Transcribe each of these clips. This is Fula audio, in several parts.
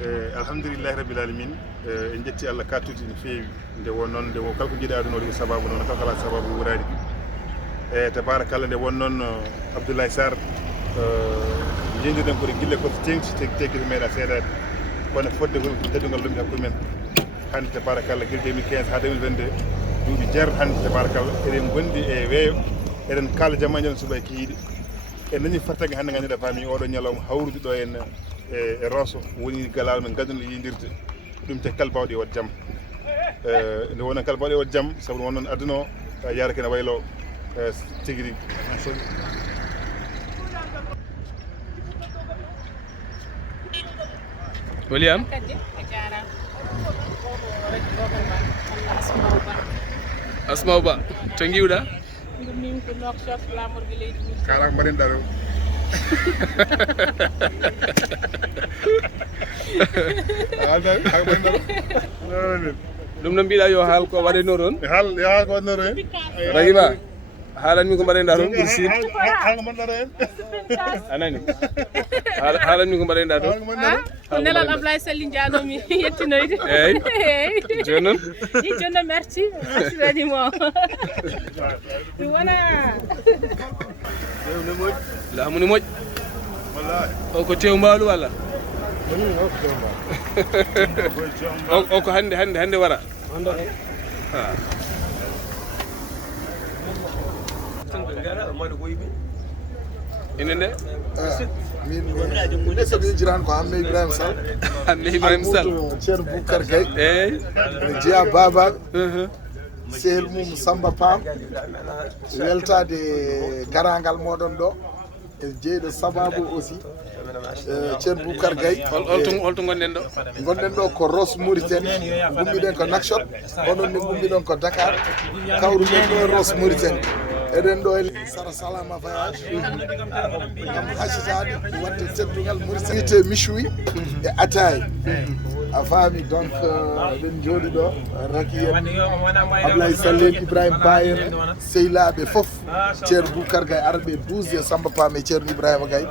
alhamdulillahi rabbil alamin en jetti Allah kattude no feewi nde won noon nde kala ko jiiɗa aduna waɗi ko sababu noon kala kala sababu wurani tabarakallah nde won noon Abdoulaye Sarr jendiɗen koɗe guille ko tekkito meeɗa seeɗade kono fodde teddugal lumbi hakkude men hande tabarakallah guila 2015 ha 2022 duuɓi jeer hande tabarakallah eɗen gondi e weeyo eɗen kaala jamma jon suuɓa e kihiɗe en dañi fartagge hande ganduɗa faami oɗo ñalawma hawrude ɗo en e Rosso woni galal men gadduno yidirde ɗum te kala bawɗe wadde jaam nde wonon kala bawɗe wadde jaam saabu wonnoon aduna o yaara kene waylo tigui rigui William Asmau Ba to giwɗa kala mbaɗenɗa ɗo ɗum no mbiɗa yo haal ko waɗeno ɗon haal ko waɗno ɗo hen Rahima haalanmi ko mbaɗenɗa ɗon ɓuuri siid haal ko mbaɗɗa ɗo hen anani haalanmi ko mbaɗenɗa ɗon ko nelal Ablaye Sally janomi yettinoyde eyyi joni noon joni noon merci vraiment ɗum wona laamu ni moƴƴi o ko tew mbaalu walla o ko hande wara ine nde min soɓe jiran ko Hamme Ibrahima Sall Hamme Ibrahima Sall ceerno Boubacar Gaye eyyi mi jeeya babaɓe sehel mum Samba Pam weltade garangal moɗon ɗo e jeyɗo sababu aussi ceerno Boubacar Gaye holto gonɗen ɗo gonɗen ɗo ko Ross Mauritanie gummiɗen ko Nouakchott onon ne gummiɗon ko Dakar kawru men ɗo Ross Mauritanie eɗen ɗo e Sara Salama voyage gam hasitade wadde teddugal Mauritanie wiyete michoui e ataye a faami donc ɗen jooɗi ɗo raki en Ablaye Sall en Ibrahima Ba en sehilaɓe foof ceerno Boubacar Gaye araɓe 12 e Samba Pam e ceerno Ibrahima Gaye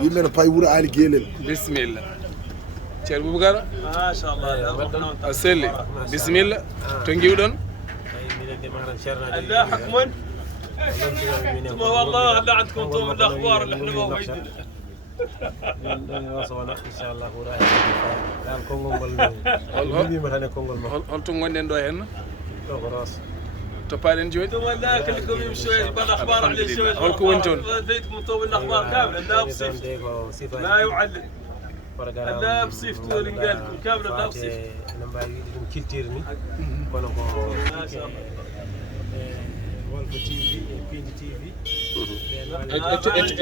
yimɓe no payi wuuro Ali Guelel bisimilla ceerno Boubacar a selli bisimilla to giwɗon لا حكما ثم والله لا عندكم انتم الاخبار اللي احنا موجودين ان شاء الله راح holto gonɗen ɗo henno to paɗen joni ثم لا كلكم يمشوا بالاخبار على شوي holko woni toon فيكم انتم الاخبار كامله لا بصيف لا يعلم لا بصيف تقول قالكم كامله لا بصيف ما شاء الله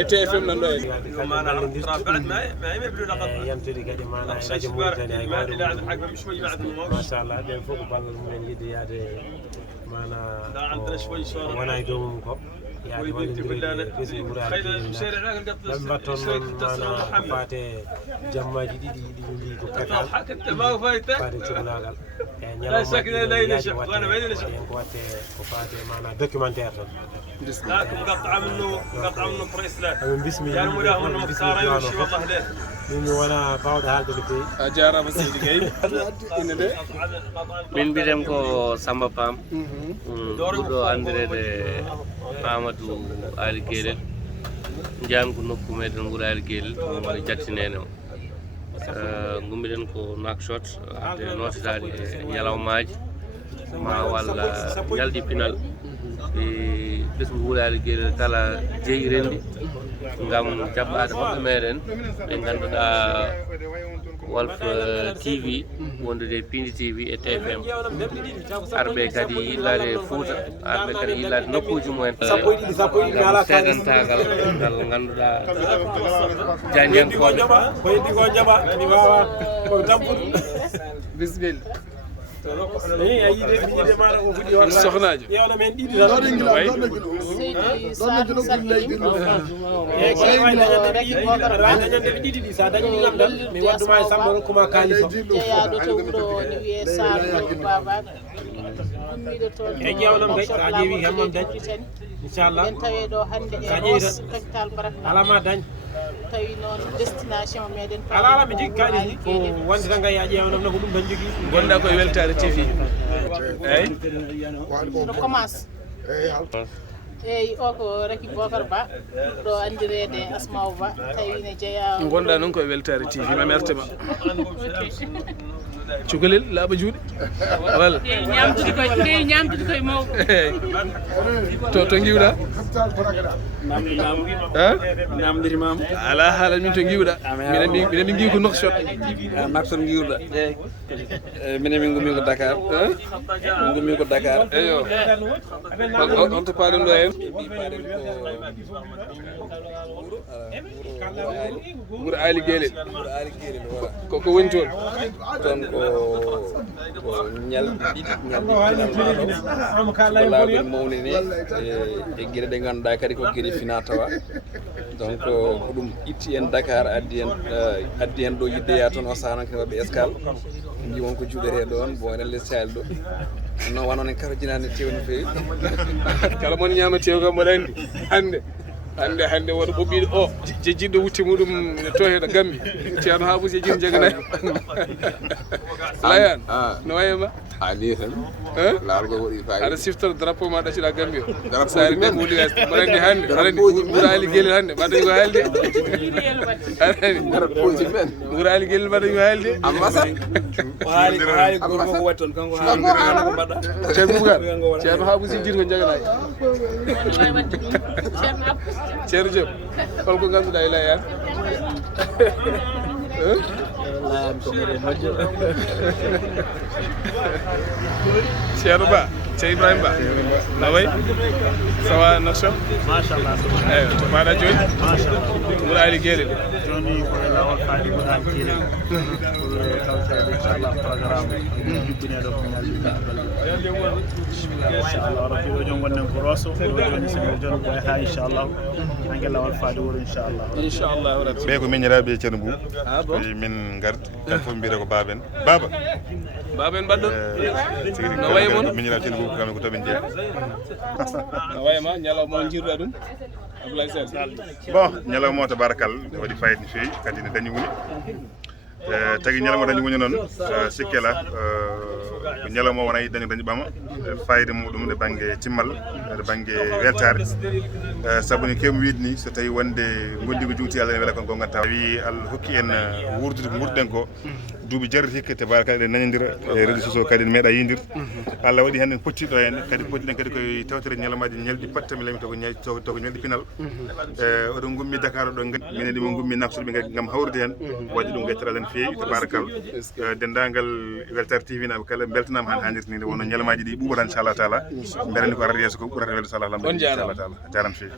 e TFM nan ɗo e ما نعرف بعد ما يبلوا لقب يمتلك كده معنا علاج موريتاني ما شاء الله دين فوق بالله من يدي هذا معنا لا عندنا شوي شهور وانا يدوم كو يعني ويبنتي بالله خير الشارع لما بطن معنا فاتي جماجي دي كو تضحك انت ما فايته فاتي شغل لا شك لا ينجح وانا ما ينجح كو فاتي معنا دوكيومنتير لكن مقطعه منه بريسلات بسم الله كانوا ملاهم انه مختار يمشي والله ليه من وانا بعد هذا اللي a jarama seydi Gaye ine nde min mbiɗen ko Samba Pam ɓurɗo andirede Amadou Ali Guelel janggo nokku meɗen wuuro Ali Guelel woni jattinene o gummiɗen ko Nouakchott ade notitade e ñalawmaji ma walla ñalɗi pinal ɓesgu wuuro Ali Guelel kala jeeyi rendi gam jaɓɓade hoɓɓe meɗen ɓe ganduɗa Walf TV wondude Pindi TV e TFM arɓe kadi yillade Fouta arɓe kadi yillade nokkuji mumen seeɗantagal ngal ganduɗa jañjankoɓe bisimilla sokhnajo inchallah en tawe ɗo hande e Ross capital Baraka alama dañ tawi noon destination meɗen ala mi jiggi kaɗi ko wonde tan gay yaaƴi ƴeewnam ko ɗum tan jogui gonɗa koye weltare TV eyyi no commence eyyi o ko Raky Bocar Ba ɗo andirede Asma'u Ba tawi ne jeeya gonɗa noon koye weltare TV mamertema cukalel laaɓa juuɗe walla keewi ñamdude koye mawɗo to giwɗa namdirimama ala haala min to giwɗa minen min giwi ko nokshot nakson giwɗa eyyi minen min gummi ko Dakar min gummi ko Dakar eyo holto paɗen ɗo hen Wuro Ali Guelel koko woni toon toon ko ñalɗi ɗiɗi ko laaɓel mawnine e gueɗe ɗe ngannduɗa kadi ko gueɗe fina tawa donc ko ɗum itti en Dakar addi en ɗo yiddeya toon o sahano kene waɗɓe escale ji wonko juɗete ɗon bon enen lessali ɗo non wano en karojinani tew no fewi kala moon ñama tew kam mbaɗa andi hande woto ɓoɓɓiɗo o jejjiɗo wutti muɗum to heɗo Gambi ceerno Habou jejjiɗo jeganayi layan no wayema ni tan laargo waɗi fayida aɗa siftoro drapeau ma ɗacciɗa Gambi o sari men wuli west mbaɗa andi hande Wuro Ali Guelel hande mbaɗa ko haalde Wuro Ali Guelel mbaɗa ko haalde amma sa haali gorko ko watton kanko haali ko mbaɗa ceerno Bougar ceerno Habou jejjiɗo ko jeganayi ceerno Diop holko ngannduɗa e layan ceerno Ba ceerno Ibrahima Ba no way sawa nokshop machallah eyi to mbaɗa joni Wuro Ali Guelel joni koye lawol faadi Wuro Ali Guelel pour tawtede inchallah programme jibbineɗo ko ngalliɗa inchallah rabbi ɗo joni wonnen ko Rosso ɗo joni sene joni koye ha inchallah hanke lawol faadi Wuro inchallah rabbi ɓe ko miñiraɓe ceerno Bou min gardi tan fof mbiyata ko baben baba mbaɗɗon no wayi moon miñiraɓe ceerno Bou kamen ko toɓen jeeya no wayma ñalawma on jirɗa ɗum Abdoulaye Sall bon ñalawma o tabarakallah waɗi fayida no fewi kadi ne dañi woni tagui ñalawma dañi woni noon sikkela ko ñalawma wona dañi ɓama fayida muɗum ɗe banggue timmal ɗe banggue weltare saabu ni kewmi wiide ni so tawi wonde gondi ko juuti Allah ne weela kon ko gatta wi Allah hokki en wurdude ko gurɗen ko duuɓi jarri hikka tabarakallah eɗen nañodira e réseaux sociaux kadi en meeɗa yidir Allah waɗi hen en pottiɗo hen kadi pottiɗen kadi koye tawtere ñalawmaji ñalɗi pattami lami to ko ñalɗi pinal oɗon gummi Dakar oɗo gati minen ɗimo gummi nafsude ɓe gam hawrude hen waɗi ɗum gaytiraɗa en fewi tabarakallah dendagal Weltare TV naɓe kala beltanama han hannirta ni nde wonno ñalawmaji ɗi ɓuuɓata inchallah taala mbeɗa ni ko arata yeeso ko ɓurata welde so Allah lamɗo inchallah taala a jarama fewi